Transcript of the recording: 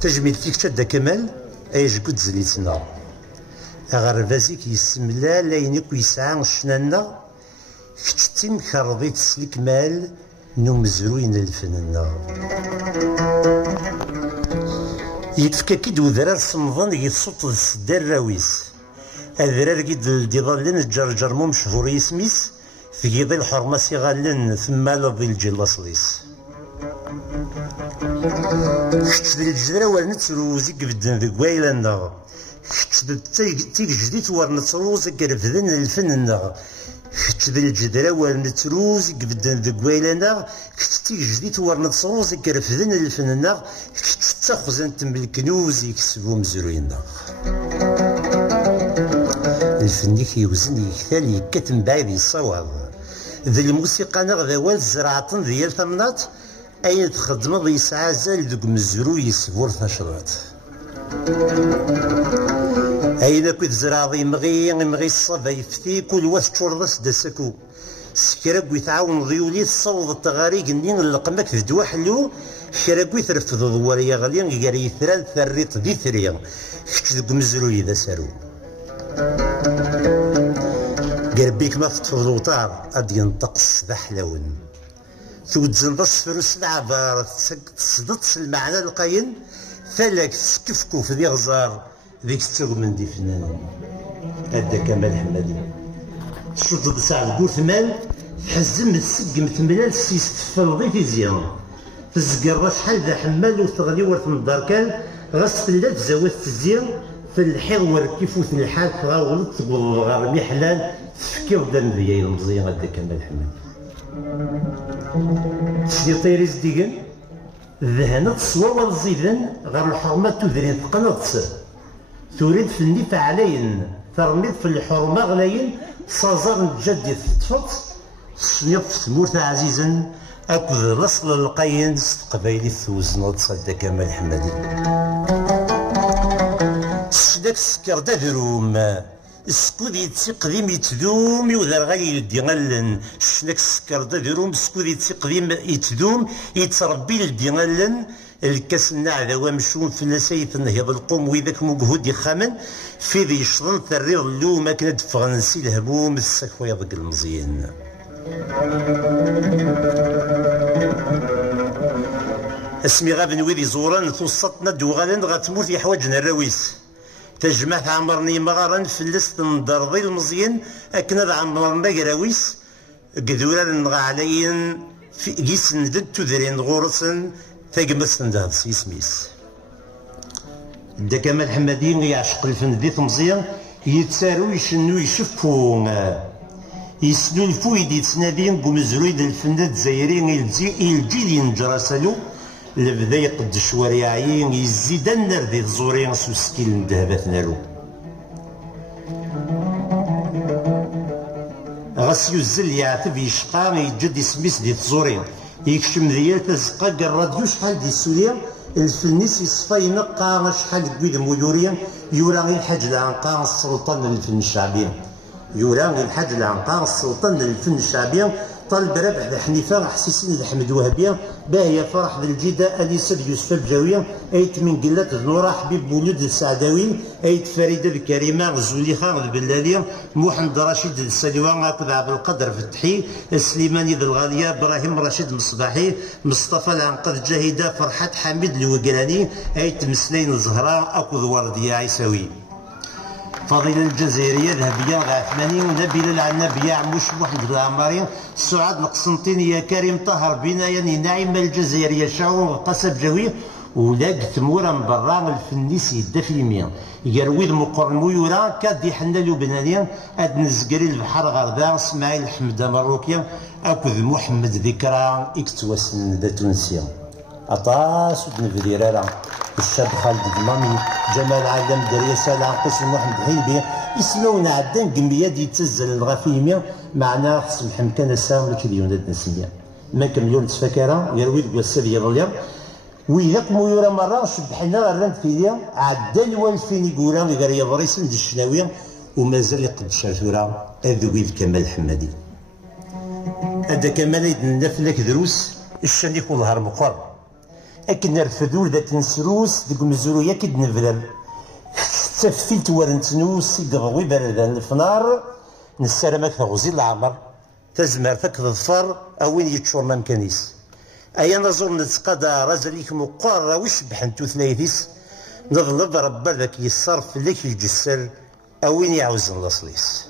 تجميل فيك شد كمال ايش قد زليتنا غربازيك يسملا لاينك ويسعى شنانا كتتم كرضيت سلكمال نمزروين الفننا يتفكا كيد وذرار صمضان يتصوت السدار راويس اذرار كيد الديضالين الجرجر مو مشهور يسميس في قيضي الحرمة سيغالن ثم لضي الجلاص ديس كتش ديال الجدرة ورنتروزي قبدن ذي قويلنا كتش تيك جديد ورنتروزي قرفدن الفننا كتش ديال الجدرة ورنتروزي قبدن ذي قويلنا كتش تيك جديد ورنتروزي قرفدن الفننا كتش تاخزن تملكنوزي كسبو مزروينا الفني كيوزن يكثر يكتم بعيد يصواب ذي الموسيقى نغذا والزراعة ديال ثمنات أين تخدم يسعى زال دوك مزرو يسفور تشرات أين كنت زراعي مغي الصبا يفتي كل واس تشورضس دسكو سكراكو يتعاون ضيولي تصوض التغاريق نين اللقمك في دوا حلو كراكو يترفض ضواريا غاليين قاري ثران ثريط دي ثريا كتش دوك مزرو إذا سارو قربيك ما تطفض وطار أد ينطقس ذا حلون توزن تصفر السبعة بار تصدط المعنى القاين فلك تسكفكو في ذي غزار ذيك تسوق من دي فنان هذا كمال حمادي تشوط بساعة القوث مال تحزم تسقم تملال سيس تفلضي في زيان تزقر شحال ذا حمال وتغلي ورث من الدركان غاس تلا تزاوت تزيان في الحيض وركيفوت الحال تغاولت تقول غير حلال تفكير دان ذي المزيان هذا كمال حمادي سيدي طيريز ديقن ذهنت صواب الزيدن غير الحرمة تدرين تقنط تريد في النفع علين ترميد في الحرمة غلاين صازر نتجدد تفط صنيف تمورت عزيزا أكد رسل القاين قبايلي توزنات صدى كمال حمادي سداك السكر دادروم سكود يتقديم يتدوم يوذر غالي يدي غالن شناك السكر دادروم سكود يتقديم يتدوم يتربي لدي غالن الكاس النعذا ومشون في النسايف النهيض القوم وذاك مجهود يخامن في ذي شطن تريض اللوم ما كانت فغنسي الهبوم السكوى يضق المزيان اسمي غابن ويدي زوران توسطنا دوغالن غاتموت يحواجنا الراويس تجمعت عمرني مغارن فلست ندرضي المزيان اكنا عمرنا قراويس قدورا نغا عليين في قيس ندد تذرين غورسن تاقمس ندهد سيسميس دا كمال حمادي يعشق الفن ذي مزيان يتسارو يشنو يشفو يسلو الفويد يتسنادين قمزرويد الفن الجزائري الجيل ينجرسلو لبدا يقد الشوارعين يزيد النار ذي الزورين سوسكيل ندهبات نارو غاس يوزل يعتب يشقا يجد يسميس ذي الزورين يكشم ذيال تزقا الراديو شحال دي السوريا الفنيس يصفى ينقى شحال كويد مولوريا يورا غير الحاج العنقا السلطان للفن الشعبي يورا غير الحاج العنقا السلطان للفن الشعبي طالب رابح ذا حنيفه حسيسين لحمد وهبيه باهيه فرح ذا الجيده انيسه يوسف الجاويه ايت من قلات نورا حبيب مولود السعداوي ايت فريده الكريمه زوليخه البلاليه محمد رشيد السلوى اكد عبد القادر فتحي السليماني ذا الغاليه ابراهيم رشيد مصباحي مصطفى العنقد جاهده فرحات حميد الوقراني ايت مسلين الزهراء اكد ورديه عيساوي فضيلة الجزائرية ذهبية غاثماني نبيل العنبية عموش محمد العماري سعاد القسنطينية كريم طاهر بنايا نعيمة الجزائرية شعور قصب جوي ولاق ثمورة من برا الفنيس يدا في المية يرويد مقرن ميورا كادي حنا لبنانيا اد نزقري البحر غردا اسماعيل حمد مروكيا اكد محمد ذكرى اكتواسن ذا تونسيا اطاس ودن فديرارا الشاب خالد الضمامي جمال عالم دريا سالع قسم محمد حيبي يسمونا عدان قمية دي تزل الغفيمية معنا خصم حمكان السام لكديون نسمية ما كمليون تفكرة يروي الوساب يضليا وياك ميورا مرة شبحنا غرانت فيديا عدان والفين يقولا غير يضريس ند الشناوية ومازال يقد شاثورا اذوي الكمال الحمادي هذا كمال يدنا فلك دروس الشنيك والهر مقر أكن نرفدول ذات نسروس ديك مزروية كد نبدل تفيلت ورنتنوس يقضوي بردان الفنار نسالمك غزي العمر تزمر تكظفر أوين يتشور ممكانيس أيا نظر نتقضى رزليك مقار وش بحنتو ثلاثيس نظلب ربا ذاك يصرف لك الجسر أوين يعوز الأصليس